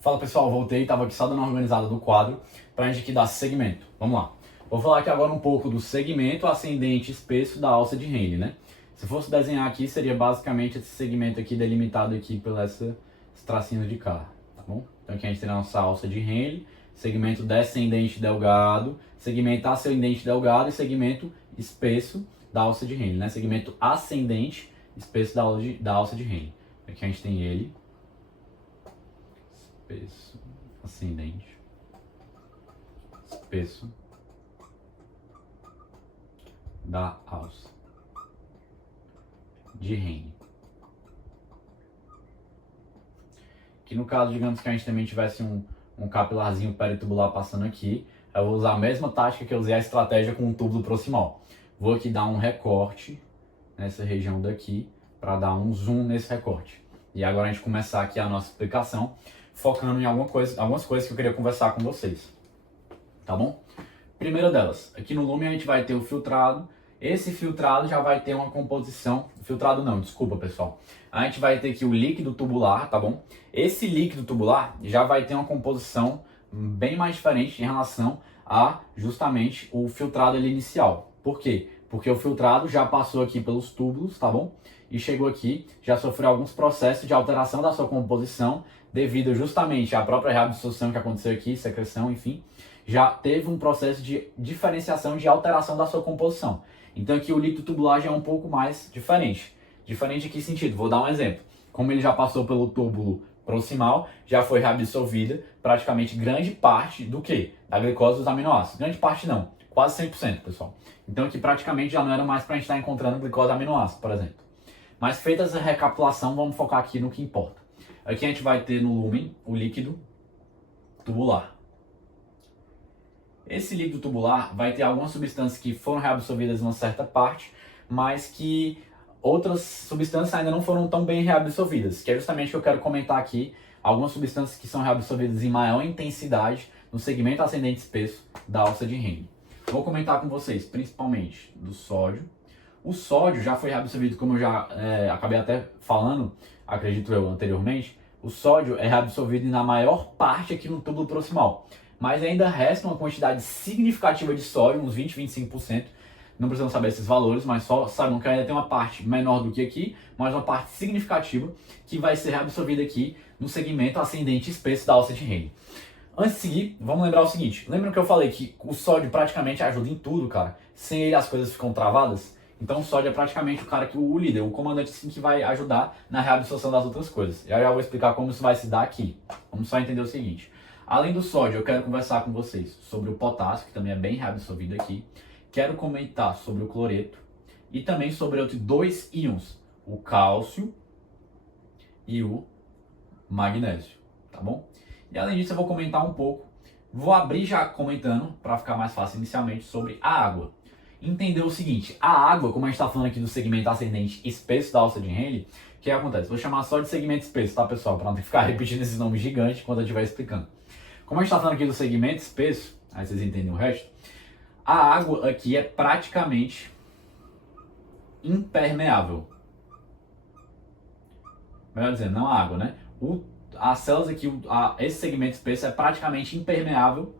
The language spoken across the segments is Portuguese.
Fala pessoal, voltei, estava aqui só dando uma organizada do quadro para a gente aqui dar segmento. Vamos lá. Vou falar aqui agora um pouco do segmento ascendente espesso da alça de Henle, né? Se fosse desenhar aqui, seria basicamente esse segmento aqui delimitado aqui por esse tracinho de cá, tá bom? Então aqui a gente tem a nossa alça de Henle, segmento descendente delgado, segmento ascendente delgado e segmento espesso da alça de Henle, né? Segmento ascendente espesso da alça de Henle. Aqui a gente tem ele, espesso, ascendente, espesso da alça de Henle. Que no caso, digamos que a gente também tivesse um capilarzinho peritubular passando aqui, eu vou usar a mesma tática que eu usei a estratégia com o túbulo proximal. Vou aqui dar um recorte nessa região daqui para dar um zoom nesse recorte. E agora a gente começar aqui a nossa explicação, focando em algumas coisas que eu queria conversar com vocês. Tá bom? Primeira delas, aqui no lume a gente vai ter o filtrado. Esse filtrado já vai ter uma composição... Filtrado não, desculpa pessoal. A gente vai ter aqui o líquido tubular, tá bom? Esse líquido tubular já vai ter uma composição bem mais diferente em relação a justamente o filtrado inicial. Por quê? Porque o filtrado já passou aqui pelos túbulos, tá bom? E chegou aqui, já sofreu alguns processos de alteração da sua composição, devido justamente à própria reabsorção que aconteceu aqui, secreção, enfim, já teve um processo de diferenciação, de alteração da sua composição. Então aqui o líquido tubular já é um pouco mais diferente. Diferente em que sentido? Vou dar um exemplo. Como ele já passou pelo túbulo proximal, já foi reabsorvida praticamente grande parte do quê? Da glicose dos aminoácidos. Grande parte não, quase 100%, pessoal. Então aqui praticamente já não era mais para a gente estar encontrando glicose aminoácido, por exemplo. Mas feita essa recapitulação, vamos focar aqui no que importa. Aqui a gente vai ter no lumen o líquido tubular. Esse líquido tubular vai ter algumas substâncias que foram reabsorvidas em uma certa parte, mas que outras substâncias ainda não foram tão bem reabsorvidas, que é justamente o que eu quero comentar aqui, algumas substâncias que são reabsorvidas em maior intensidade no segmento ascendente espesso da alça de Henle. Vou comentar com vocês, principalmente do sódio. O sódio já foi reabsorvido, como eu já acabei até falando, acredito eu, anteriormente, o sódio é reabsorvido na maior parte aqui no túbulo proximal. Mas ainda resta uma quantidade significativa de sódio, uns 20, 25%. Não precisamos saber esses valores, mas só sabem que ainda tem uma parte menor do que aqui, mas uma parte significativa que vai ser reabsorvida aqui no segmento ascendente espesso da alça de Henle. Antes de seguir, vamos lembrar o seguinte. Lembram que eu falei que o sódio praticamente ajuda em tudo, cara? Sem ele as coisas ficam travadas? Então o sódio é praticamente o cara que o líder, o comandante assim, que vai ajudar na reabsorção das outras coisas. Já vou explicar como isso vai se dar aqui. Vamos só entender o seguinte. Além do sódio, eu quero conversar com vocês sobre o potássio, que também é bem reabsorvido aqui. Quero comentar sobre o cloreto e também sobre outros dois íons, o cálcio e o magnésio, tá bom? E além disso eu vou comentar um pouco, vou abrir já comentando, para ficar mais fácil inicialmente, sobre a água. Entender o seguinte, a água, como a gente está falando aqui do segmento ascendente espesso da alça de Henle, o que acontece? Vou chamar só de segmento espesso, tá pessoal? Para não ter que ficar repetindo esses nomes gigantes quando eu estiver explicando. Como a gente está falando aqui do segmento espesso, aí vocês entendem o resto, a água aqui é praticamente impermeável. Melhor dizendo, não a água, né? As células aqui, esse segmento espesso é praticamente impermeável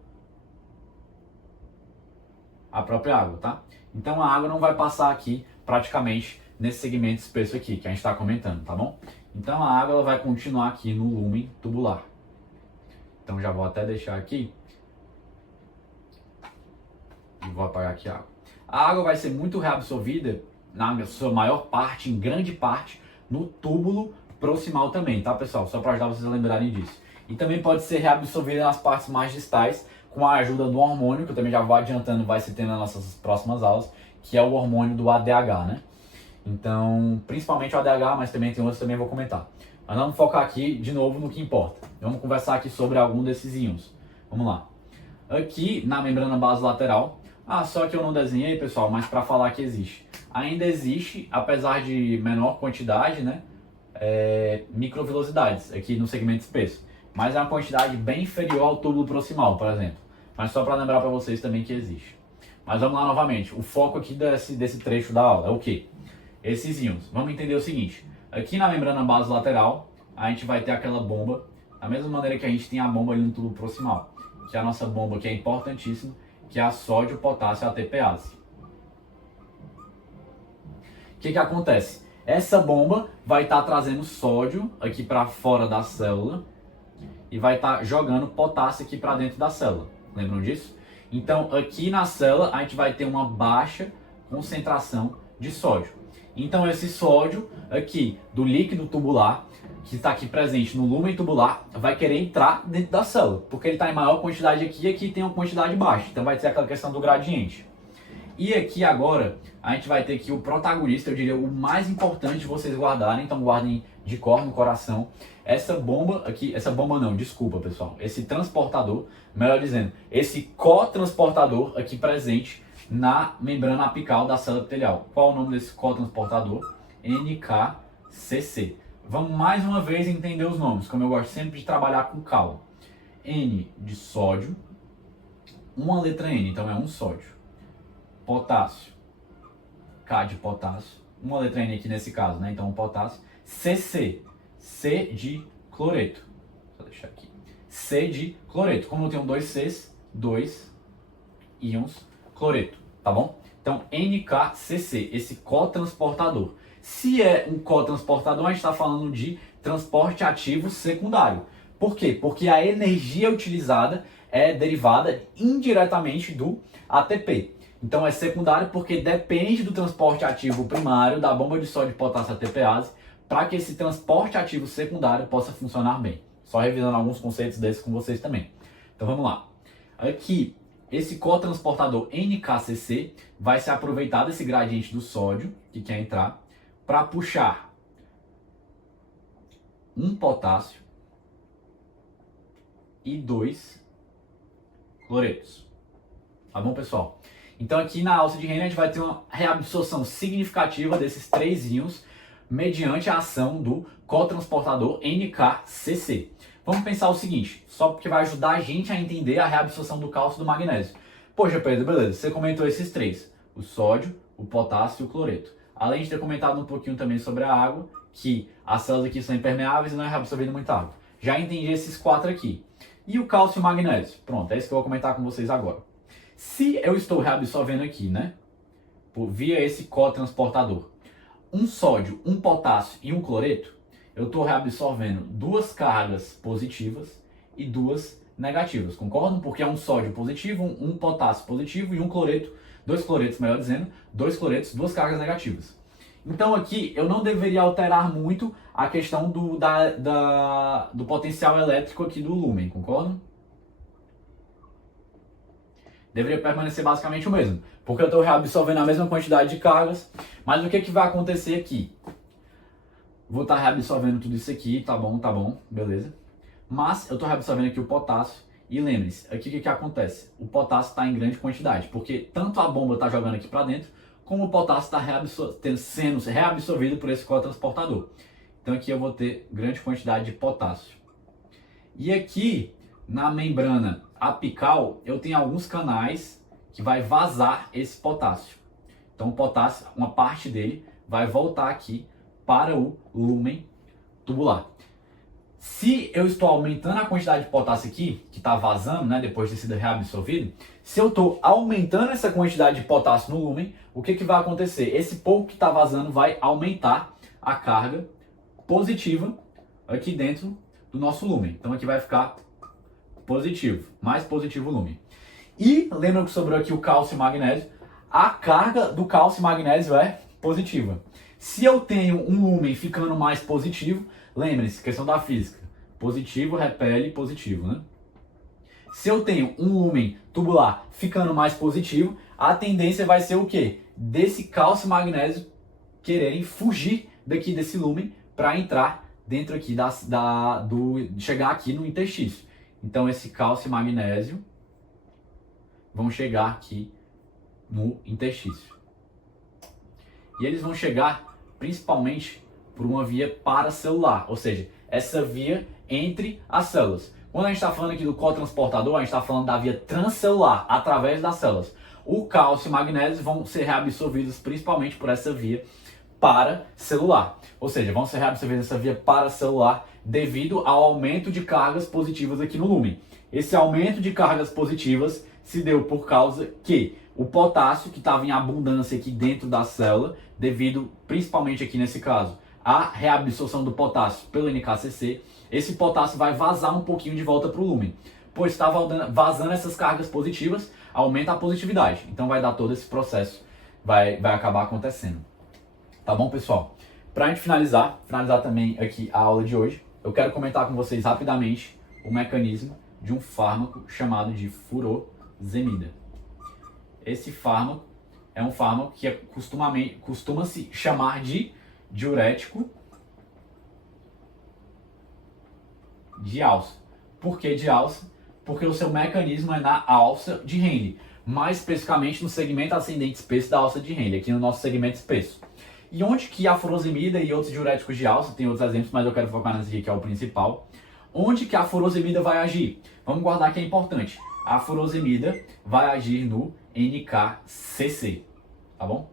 à própria água, tá? Então a água não vai passar aqui praticamente nesse segmento espesso aqui que a gente está comentando, tá bom? Então a água ela vai continuar aqui no lumen tubular. Então já vou até deixar aqui. E vou apagar aqui a água. A água vai ser muito reabsorvida, na sua maior parte, em grande parte, no túbulo proximal também, tá pessoal? Só para ajudar vocês a lembrarem disso. E também pode ser reabsorvida nas partes mais distais, com a ajuda do hormônio, que eu também já vou adiantando, vai se ter nas nossas próximas aulas, que é o hormônio do ADH, né? Então, principalmente o ADH, mas também tem outros que também vou comentar. Mas vamos focar aqui, de novo, no que importa. Vamos conversar aqui sobre algum desses íons. Vamos lá. Aqui, na membrana basolateral, só que eu não desenhei, pessoal, mas para falar que existe. Ainda existe, apesar de menor quantidade, né? Microvilosidades aqui no segmento espesso. Mas é uma quantidade bem inferior ao túbulo proximal, por exemplo. Mas só para lembrar para vocês também que existe. Mas vamos lá novamente. O foco aqui desse trecho da aula é o quê? Esses íons. Vamos entender o seguinte. Aqui na membrana basolateral, a gente vai ter aquela bomba Da mesma maneira que a gente tem a bomba ali no tubo proximal, que é a nossa bomba que é importantíssima, que é a sódio, potássio ATPase. O que acontece? Essa bomba vai estar trazendo sódio aqui para fora da célula e vai estar jogando potássio aqui para dentro da célula. Lembram disso? Então, aqui na célula, a gente vai ter uma baixa concentração de sódio. Então, esse sódio aqui do líquido tubular, que está aqui presente no lúmen tubular, vai querer entrar dentro da célula, porque ele está em maior quantidade aqui e aqui tem uma quantidade baixa. Então, vai ter aquela questão do gradiente. E aqui agora, a gente vai ter aqui o protagonista, eu diria o mais importante de vocês guardarem, então guardem de cor no coração. Essa bomba aqui, essa bomba não, desculpa pessoal, esse transportador, melhor dizendo, esse cotransportador aqui presente na membrana apical da célula epitelial. Qual o nome desse cotransportador? NKCC. Vamos mais uma vez entender os nomes, como eu gosto sempre de trabalhar com calma. N de sódio, uma letra N, então é um sódio. Potássio, K de potássio, uma letra N aqui nesse caso, né? Então, potássio. CC, C de cloreto. Vou deixar aqui. C de cloreto. Como eu tenho dois Cs, dois íons cloreto, tá bom? Então, NKCC, esse cotransportador. Se é um cotransportador, a gente está falando de transporte ativo secundário. Por quê? Porque a energia utilizada é derivada indiretamente do ATP. Então é secundário porque depende do transporte ativo primário da bomba de sódio e potássio ATPase para que esse transporte ativo secundário possa funcionar bem. Só revisando alguns conceitos desses com vocês também. Então vamos lá. Aqui, esse cotransportador NKCC vai se aproveitar desse gradiente do sódio que quer entrar para puxar um potássio e dois cloretos. Tá bom, pessoal? Então aqui na alça de Henle a gente vai ter uma reabsorção significativa desses três íons mediante a ação do cotransportador NKCC. Vamos pensar o seguinte, só porque vai ajudar a gente a entender a reabsorção do cálcio e do magnésio. Poxa Pedro, beleza, você comentou esses três, o sódio, o potássio e o cloreto. Além de ter comentado um pouquinho também sobre a água, que as células aqui são impermeáveis e não é reabsorvendo muita água. Já entendi esses quatro aqui. E o cálcio e o magnésio? Pronto, é isso que eu vou comentar com vocês agora. Se eu estou reabsorvendo aqui, né, via esse cotransportador, um sódio, um potássio e um cloreto, eu estou reabsorvendo duas cargas positivas e duas negativas, concordam? Porque é um sódio positivo, um potássio positivo e um cloreto, dois cloretos, melhor dizendo, dois cloretos, duas cargas negativas. Então aqui eu não deveria alterar muito a questão do potencial elétrico aqui do lúmen, concordam? Deveria permanecer basicamente o mesmo, porque eu estou reabsorvendo a mesma quantidade de cargas, mas o que vai acontecer aqui? Vou estar reabsorvendo tudo isso aqui, tá bom, beleza. Mas eu estou reabsorvendo aqui o potássio, e lembre-se, aqui o que acontece? O potássio está em grande quantidade, porque tanto a bomba está jogando aqui para dentro, como o potássio está sendo reabsorvido por esse cotransportador. Então aqui eu vou ter grande quantidade de potássio. E aqui, na membrana apical, eu tenho alguns canais que vai vazar esse potássio. Então o potássio, uma parte dele, vai voltar aqui para o lúmen tubular. Se eu estou aumentando a quantidade de potássio aqui, que está vazando, né, depois de ter sido reabsorvido, se eu estou aumentando essa quantidade de potássio no lúmen, o que vai acontecer? Esse pouco que está vazando vai aumentar a carga positiva aqui dentro do nosso lúmen. Então aqui vai ficar positivo, mais positivo o lúmen. E lembra que sobrou aqui o cálcio e o magnésio? A carga do cálcio e magnésio é positiva. Se eu tenho um lúmen ficando mais positivo, lembre-se, questão da física, positivo repele positivo, né? Se eu tenho um lúmen tubular ficando mais positivo, a tendência vai ser o quê? Desse cálcio e magnésio quererem fugir daqui desse lúmen para entrar dentro aqui chegar aqui no interstício. Então esse cálcio e magnésio vão chegar aqui no interstício. E eles vão chegar principalmente por uma via paracelular, ou seja, essa via entre as células. Quando a gente está falando aqui do cotransportador, a gente está falando da via transcelular, através das células. O cálcio e o magnésio vão ser reabsorvidos principalmente por essa via paracelular. Ou seja, vão ser reabsorvidos nessa via paracelular devido ao aumento de cargas positivas aqui no lúmen. Esse aumento de cargas positivas se deu por causa que o potássio, que estava em abundância aqui dentro da célula, devido principalmente aqui nesse caso à reabsorção do potássio pelo NKCC, esse potássio vai vazar um pouquinho de volta para o lúmen. Pois está vazando essas cargas positivas, aumenta a positividade. Então vai dar todo esse processo, vai acabar acontecendo. Tá bom, pessoal? Para a gente finalizar também aqui a aula de hoje, eu quero comentar com vocês rapidamente o mecanismo de um fármaco chamado de furosemida. Esse fármaco é um fármaco que costuma-se chamar de diurético de alça. Por que de alça? Porque o seu mecanismo é na alça de Henle, mais especificamente no segmento ascendente espesso da alça de Henle, aqui no nosso segmento espesso. E onde que a furosemida e outros diuréticos de alça, tem outros exemplos, mas eu quero focar nesse aqui que é o principal. Onde que a furosemida vai agir? Vamos guardar que é importante. A furosemida vai agir no NKCC, tá bom?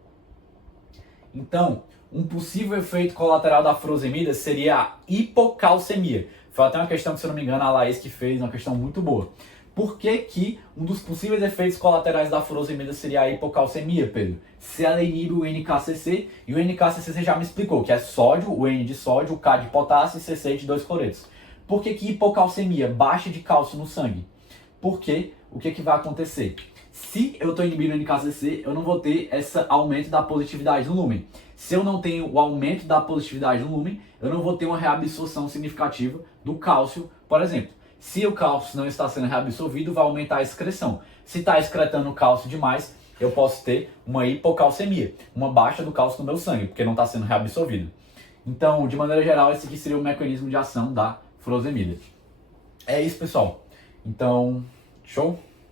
Então, um possível efeito colateral da furosemida seria a hipocalcemia. Foi até uma questão que, se eu não me engano, a Laís que fez, uma questão muito boa. Por que que um dos possíveis efeitos colaterais da furosemida seria a hipocalcemia, Pedro? Se ela inibe o NKCC, e o NKCC você já me explicou, que é sódio, o N de sódio, o K de potássio e CC de 2 cloretos. Por que que hipocalcemia? Baixa de cálcio no sangue. Porque o que vai acontecer? Se eu estou inibindo o NKCC, eu não vou ter esse aumento da positividade no lúmen. Se eu não tenho o aumento da positividade no lúmen, eu não vou ter uma reabsorção significativa do cálcio, por exemplo. Se o cálcio não está sendo reabsorvido, vai aumentar a excreção. Se está excretando cálcio demais, eu posso ter uma hipocalcemia, uma baixa do cálcio no meu sangue, porque não está sendo reabsorvido. Então, de maneira geral, esse aqui seria o mecanismo de ação da furosemida. É isso, pessoal. Então, show?